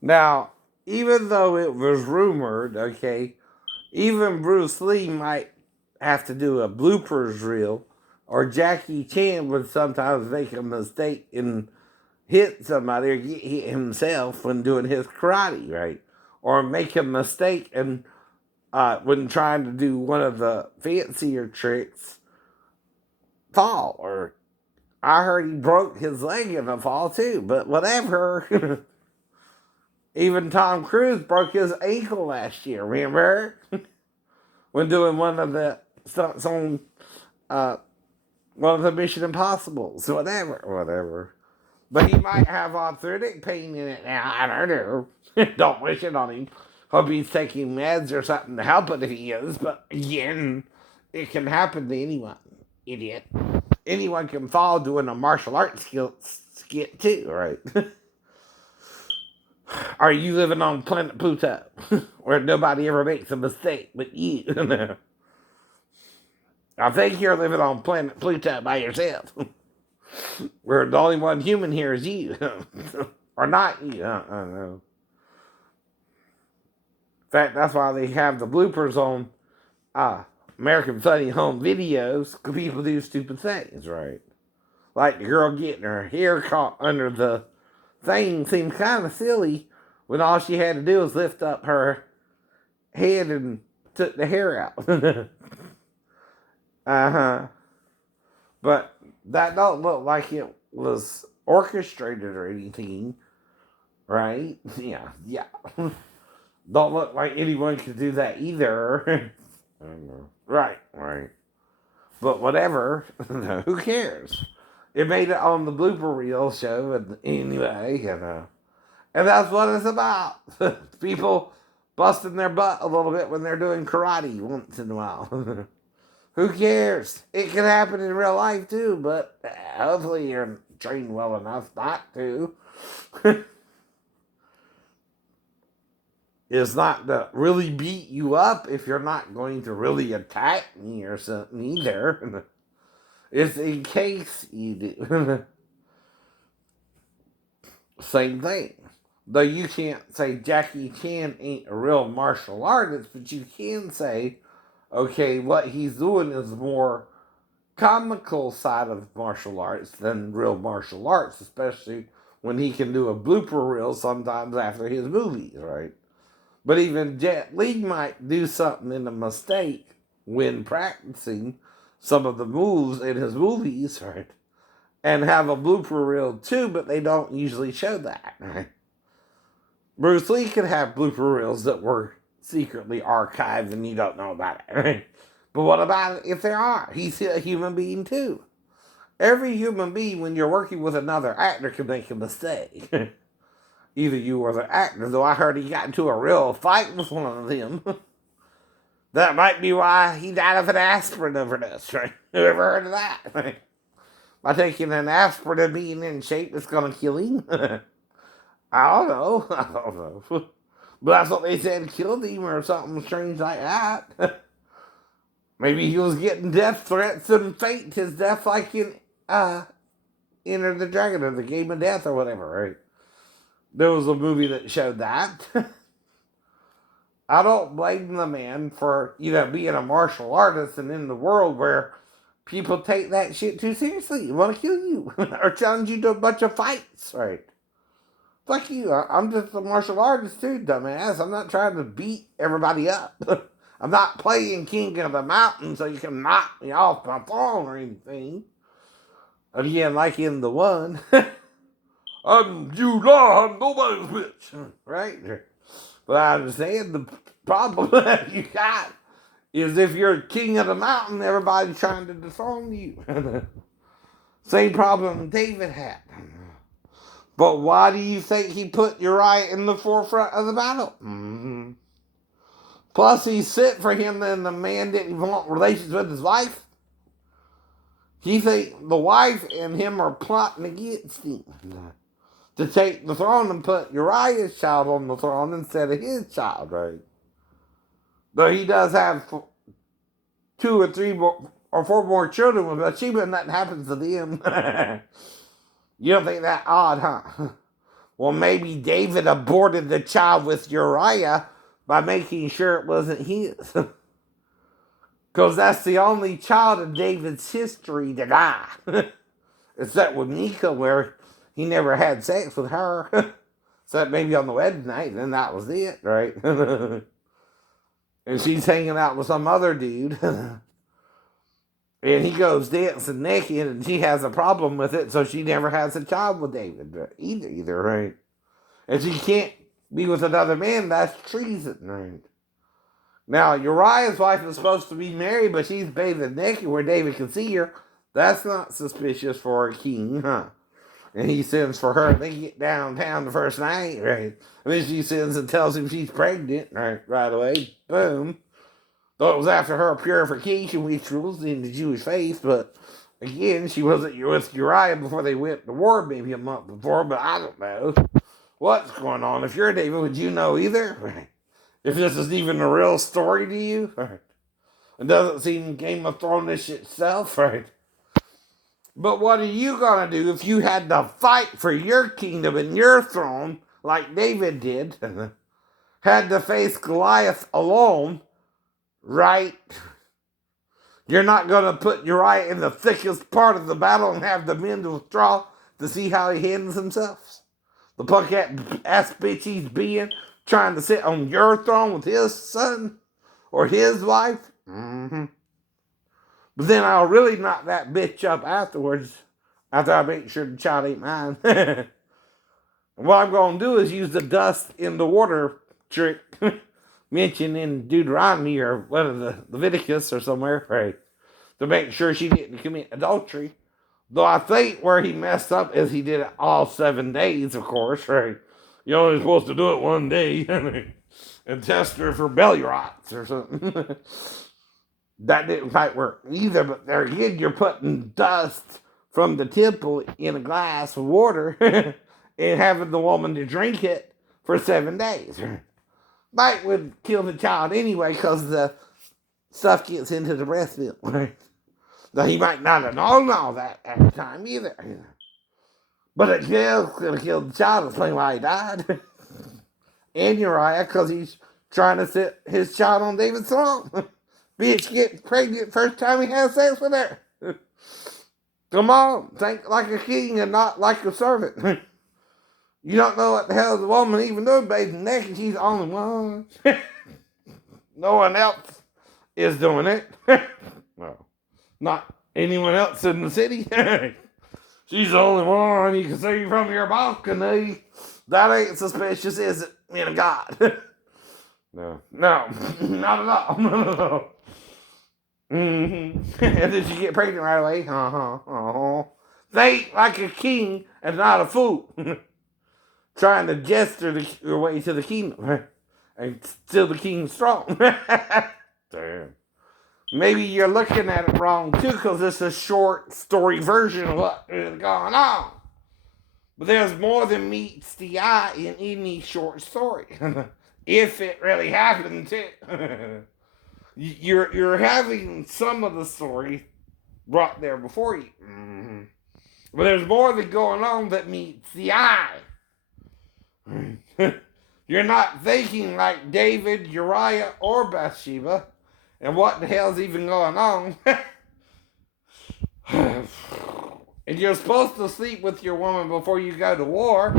Now, even though it was rumored, okay, even Bruce Lee might have to do a bloopers reel, or Jackie Chan would sometimes make a mistake and hit somebody or get hit himself when doing his karate, right? Or make a mistake and when trying to do one of the fancier tricks, fall. Or I heard he broke his leg in a fall too, but whatever. Even Tom Cruise broke his ankle last year, remember? When doing one of the stunts on uh, one of the Mission Impossibles, whatever. But he might have arthritic pain in it now. I don't know. Don't wish it on him. Hope he's taking meds or something to help it if he is. But again, it can happen to anyone. Idiot. Anyone can fall doing a martial arts skit too, right? Are you living on planet Pluto, where nobody ever makes a mistake but you? I think you're living on planet Pluto by yourself. Where the only one human here is you. Or not you. I don't know. In fact, that's why they have the bloopers on uh, American Funny Home Videos, because people do stupid things, right? Like the girl getting her hair caught under the thing seemed kind of silly when all she had to do was lift up her head and took the hair out. Uh-huh. But that don't look like it was orchestrated or anything, right? Yeah. Don't look like anyone could do that either. I don't know. Right. But whatever, who cares? It made it on the blooper reel show, and anyway, and that's what it's about. People busting their butt a little bit when they're doing karate once in a while. Who cares? It can happen in real life too, but hopefully you're trained well enough not to. It's not to really beat you up if you're not going to really attack me or something either. It's in case you do. Same thing. Though you can't say Jackie Chan ain't a real martial artist, but you can say, okay, what he's doing is more comical side of martial arts than real martial arts, especially when he can do a blooper reel sometimes after his movies, right? But even Jet Li might do something in a mistake when practicing some of the moves in his movies, right? And have a blooper reel too, but they don't usually show that, right? Bruce Lee could have blooper reels that were secretly archived and you don't know about it, right? But what about if there are? He's a human being too. Every human being, when you're working with another actor, can make a mistake. Either you or the actor, though I heard he got into a real fight with one of them. That might be why he died of an aspirin overdose, right? Who ever heard of that? By taking an aspirin and being in shape, it's going to kill him? I don't know. I don't know. But that's what they said killed him or something strange like that. Maybe he was getting death threats and faked his death like in Enter the Dragon or the Game of Death or whatever, right? There was a movie that showed that. I don't blame the man for, being a martial artist and in the world where people take that shit too seriously. Want to kill you or challenge you to a bunch of fights, right? Fuck you. I'm just a martial artist too, dumbass. I'm not trying to beat everybody up. I'm not playing King of the Mountain so you can knock me off my throne or anything. Again, like in the one. I'm Judah, I'm nobody's bitch. Right? But I'm saying the problem that you got is if you're king of the mountain, everybody's trying to dethrone you. Same problem David had. But why do you think he put Uriah in the forefront of the battle? Mm-hmm. Plus, he sent for him and the man didn't want relations with his wife. He think the wife and him are plotting against him to take the throne and put Uriah's child on the throne instead of his child, right? Though he does have two or three more, or four more children with Bathsheba, and nothing happens to them. You don't think that odd, huh? well, maybe David aborted the child with Uriah by making sure it wasn't his. Because that's the only child in David's history to die. Except with Mika, where he never had sex with her. Except maybe on the wedding night, and then that was it, right? And she's hanging out with some other dude. And he goes dancing naked, and she has a problem with it, so she never has a child with David either, right? And she can't be with another man, that's treason, right? Now, Uriah's wife is supposed to be married, but she's bathing naked where David can see her. That's not suspicious for a king, huh? And he sends for her, and they get downtown the first night, right? And then she sends and tells him she's pregnant, right away. Boom. Though it was after her purification rituals in the Jewish faith, but again, she wasn't with Uriah before they went to war, maybe a month before, but I don't know what's going on. If you're David, would you know either? Right. If this is even a real story to you, right? It doesn't seem Game of Thrones itself, right? But what are you going to do if you had to fight for your kingdom and your throne, like David did, had to face Goliath alone, right? You're not going to put Uriah in the thickest part of the battle and have the men to withdraw to see how he handles himself? The punk ass bitch he's being, trying to sit on your throne with his son or his wife? Mm-hmm. But then I'll really knock that bitch up afterwards, after I make sure the child ain't mine. What I'm going to do is use the dust in the water trick mentioned in Deuteronomy or one of the Leviticus or somewhere, right, to make sure she didn't commit adultery. Though I think where he messed up is he did it all 7 days, of course, right? You're only supposed to do it one day and test her for belly rots or something. That didn't quite work either, but there again, you're putting dust from the temple in a glass of water and having the woman to drink it for 7 days. Might would kill the child anyway because the stuff gets into the breast milk. Now, he might not have known all that at the time either. But it could have killed the child. That's why he died. And Uriah, because he's trying to sit his child on David's throne. Bitch get pregnant first time he has sex with her. Come on, think like a king and not like a servant. You don't know what the hell the woman even doing, bathing naked. She's the only one. No one else is doing it. Well, not anyone else in the city. She's the only one you can see from your balcony. That ain't suspicious, is it, man of God? No, not at all. No. Mm-hmm. And then she get pregnant right away. Think like a king and not a fool. Trying to gesture your way to the kingdom. And still the king's throne. Damn. Maybe you're looking at it wrong too, because it's a short story version of what is going on. But there's more than meets the eye in any short story. If it really happens, you're having some of the story brought there before you. Mm-hmm. But there's more that going on that meets the eye. You're not thinking like David, Uriah, or Bathsheba. And what the hell's even going on? And you're supposed to sleep with your woman before you go to war.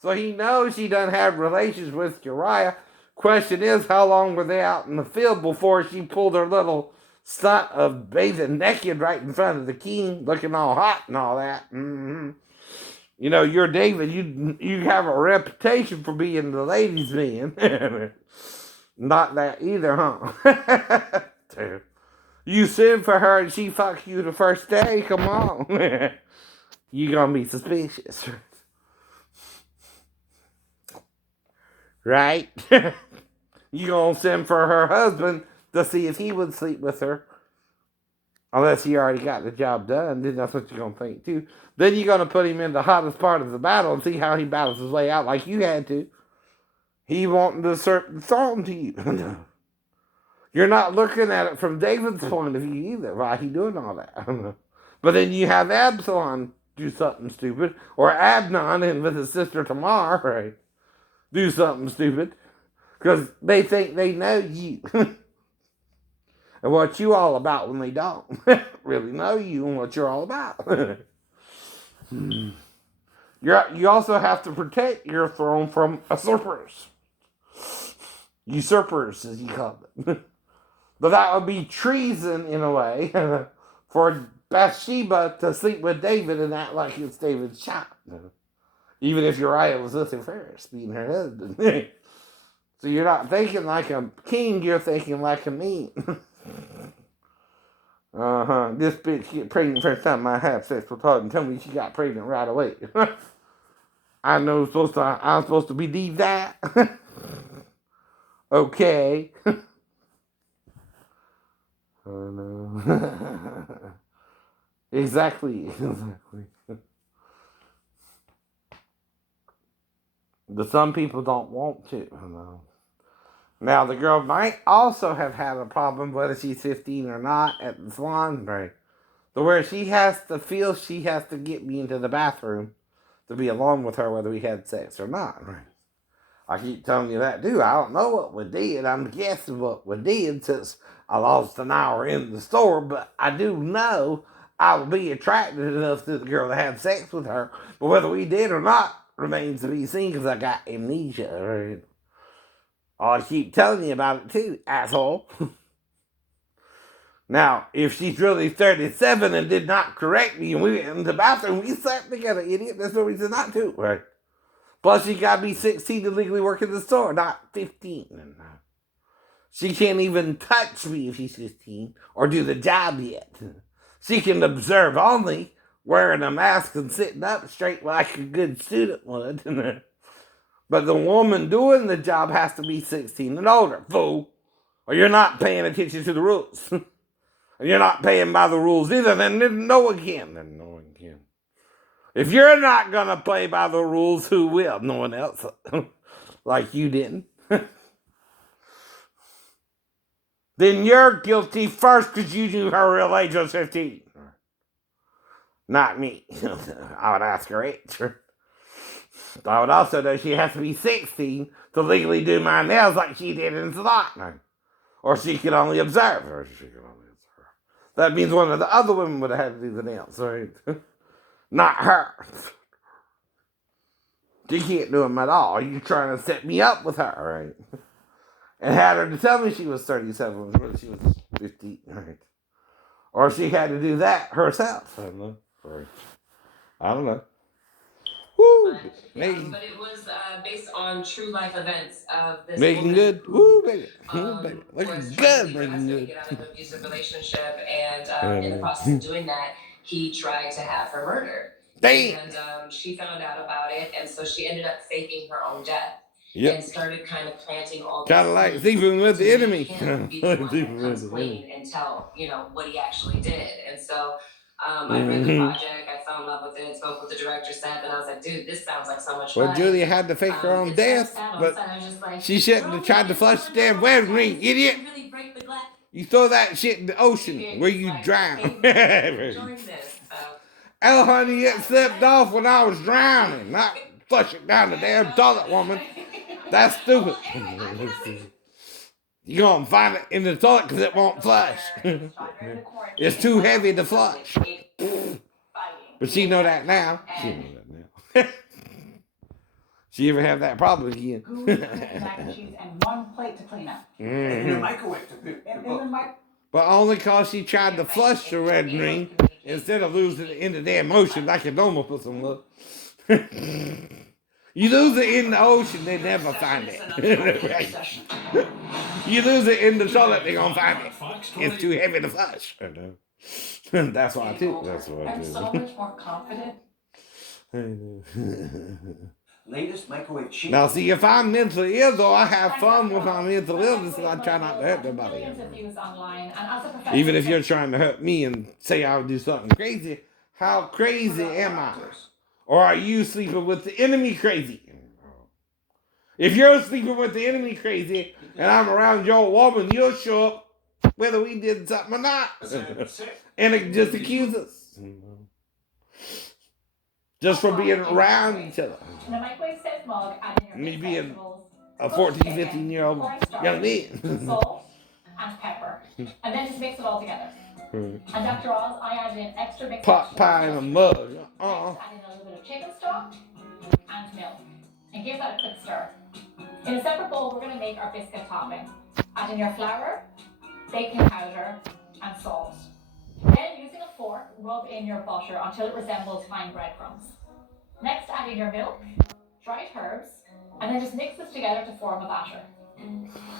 So he knows she doesn't have relations with Uriah. Question is, how long were they out in the field before she pulled her little stunt of bathing naked right in front of the king, looking all hot and all that? Mm-hmm. You know, you're David. You have a reputation for being the ladies' man. Not that either, huh? You send for her and she fucks you the first day? Come on. You gonna be suspicious. Right? You gonna send for her husband to see if he would sleep with her. Unless he already got the job done, then that's what you're gonna think too. Then you're gonna put him in the hottest part of the battle and see how he battles his way out like you had to. He wanting to assert the throne to you. You're not looking at it from David's point of view either. Why he doing all that? But then you have Absalom do something stupid. Or Abnon and with his sister Tamar, right, do something stupid. Because they think they know you. And what you all about when they don't really know you and what you're all about. You also have to protect your throne from usurpers. Usurpers, as you call them. But that would be treason in a way for Bathsheba to sleep with David and act like it's David's child. Even if Uriah was with her first, being her husband. So you're not thinking like a king, you're thinking like a me. This bitch get pregnant first time I have sex with her and tell me she got pregnant right away. I'm supposed to believe that. Okay. Oh no. Exactly. But some people don't want to. Now, the girl might also have had a problem, whether she's 15 or not, at the salon break. To where she has to feel she has to get me into the bathroom to be alone with her, whether we had sex or not. Right? I keep telling you that, too. I don't know what we did. I'm guessing what we did since I lost an hour in the store, but I do know I would be attracted enough to the girl to have sex with her. But whether we did or not remains to be seen because I got amnesia. Right? I'll keep telling you about it too, asshole. Now, if she's really 37 and did not correct me and we went in the bathroom, we slept together, idiot. There's no reason not to, right? Plus, she got to be 16 to legally work in the store, not 15. She can't even touch me if she's 15 or do the job yet. She can observe only, wearing a mask and sitting up straight like a good student would. But the woman doing the job has to be 16 and older, fool. Or you're not paying attention to the rules. And you're not paying by the rules either, then no one can. Then no one can. If you're not going to play by the rules, who will? No one else. Like you didn't. Then you're guilty first because you knew her real age was 15. Not me. I would ask her age. I would also know she has to be 16 to legally do my nails like she did in the salon. Or she could only observe. That means one of the other women would have had to do the nails, right? Not her. She can't do them at all. You're trying to set me up with her, right? And had her to tell me she was 37 when she was 15, right? Or she had to do that herself. I don't know. Right. I don't know. Woo! But it was based on true life events of this Making woman good. who Woo, baby. Woo, baby. was Looking trying to good, leave her making husband and good. get out of an abusive relationship, and in the process of doing that, he tried to have her murdered. Damn. And she found out about it, and so she ended up faking her own death. Yep. And started kind of planting all kind of like sleeping with the enemy. him be the one that comes clean and tell what he actually did. And so I read the project, I fell in love with it, spoke with the director, Seth, and I was like, dude, this sounds like so much fun. Well, Julia had to fake her own death, but she shouldn't have tried to flush the damn wedding ring, idiot. Really break the glass. You throw that shit in the ocean where you drown. Oh, honey, it slipped off when I was drowning. Not flush it down the damn toilet, woman. That's stupid. You're going to find it in the toilet because it won't flush. It's too heavy to flush. But she know that now. She know that now. She ever have that problem again? Mac and cheese and one plate to clean up. In the microwave. But only because she tried to flush the red ring instead of losing it in the damn ocean like a normal person would. You lose it in the ocean, they never find it. You lose it in the toilet, they're going to find it. It's too heavy to flush. That's why I do. That's why I do. I'm so much more confident. Latest microwave cheese. Now, see, if I'm mentally ill, though, I have fun with my mental illness and I try not to hurt nobody. Even if you're trying to hurt me and say I would do something crazy, how crazy am I? Or are you sleeping with the enemy crazy? If you're sleeping with the enemy crazy and I'm around your woman, you'll show up whether we did something or not. And just accuse us. Just for being around each other. In a microwave-safe mug, add in your Me mixed being vegetables, a cooked 14, chicken, 15-year-old cornstarch, young man. salt, and pepper. And then just mix it all together. And Dr. Oz, I added in extra mixed Pot vegetables. pie in a mug. Next, add in a little bit of chicken stock and milk. And give that a quick stir. In a separate bowl, we're going to make our biscuit topping. Add in your flour, baking powder, and salt. Then, using a fork, rub in your butter until it resembles fine breadcrumbs. Next, add in your milk, dried herbs, and then just mix this together to form a batter.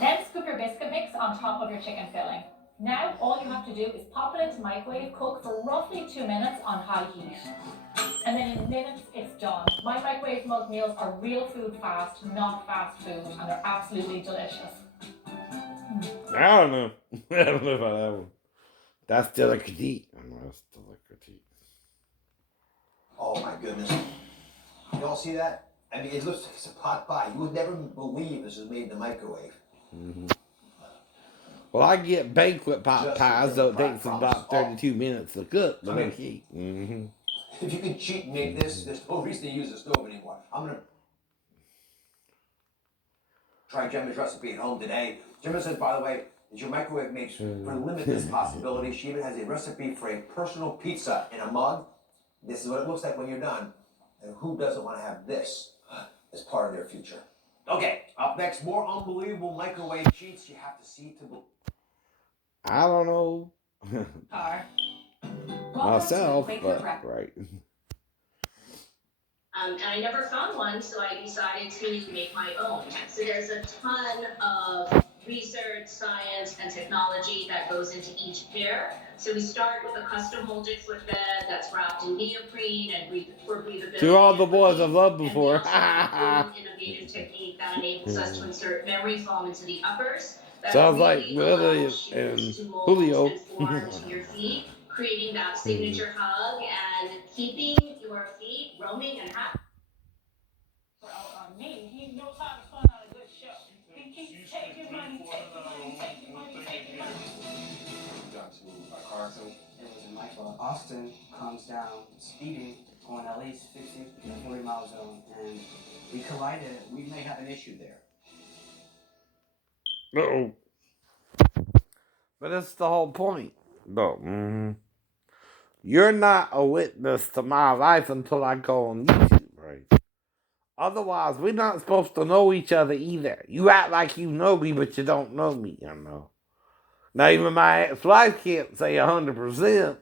Then scoop your biscuit mix on top of your chicken filling. Now, all you have to do is pop it into microwave, cook for roughly 2 minutes on high heat. And then in minutes, it's done. My microwave mug meals are real food fast, not fast food, and they're absolutely delicious. I don't know. I don't know about that one. That's still a critique. That's still a critique. Oh my goodness. Y'all see that? I mean, it looks like it's a pot pie. You would never believe this is made in the microwave. Mm-hmm. Well, I get banquet pot pies, so it takes about 32 minutes to cook. But okay. Mm-hmm. If you can cheat and make this, there's no reason to use the stove anymore. I'm gonna try Gemma's recipe at home today. Gemma says, by the way, that your microwave makes for limitless possibilities. She even has a recipe for a personal pizza in a mug. This is what it looks like when you're done. And who doesn't want to have this as part of their future? Okay, up next, more unbelievable microwave cheats you have to see to believe. I don't know myself, but right. And I never found one, so I decided to make my own. So there's a ton of research, science, and technology that goes into each pair. So we start with a custom molded footbed that's wrapped in neoprene and for breathability. To all the boys I've loved before. And we also have an innovative technique that enables us to insert memory foam into the uppers. Sounds like Willie and Julio. And form to your feet, creating that signature hug and keeping your feet roaming and happy. On me, he knows how to put on a good show. He keeps taking money. Got to a car accident. It wasn't my fault. Austin comes down speeding, going at least 50 in a 40-mile zone, and we collided. We may have an issue there. Uh-oh. But that's the whole point, though. You're not a witness to my life until I go on YouTube, right? Otherwise, we're not supposed to know each other either. You act like you know me, but you don't know me, I know. Now, even my ex-wife can't say 100%,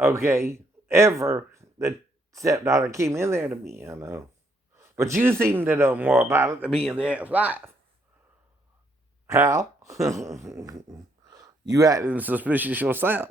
okay, ever, that stepdaughter came in there to me, I know. But you seem to know more about it than me and the ex-wife. How? You acting suspicious yourself.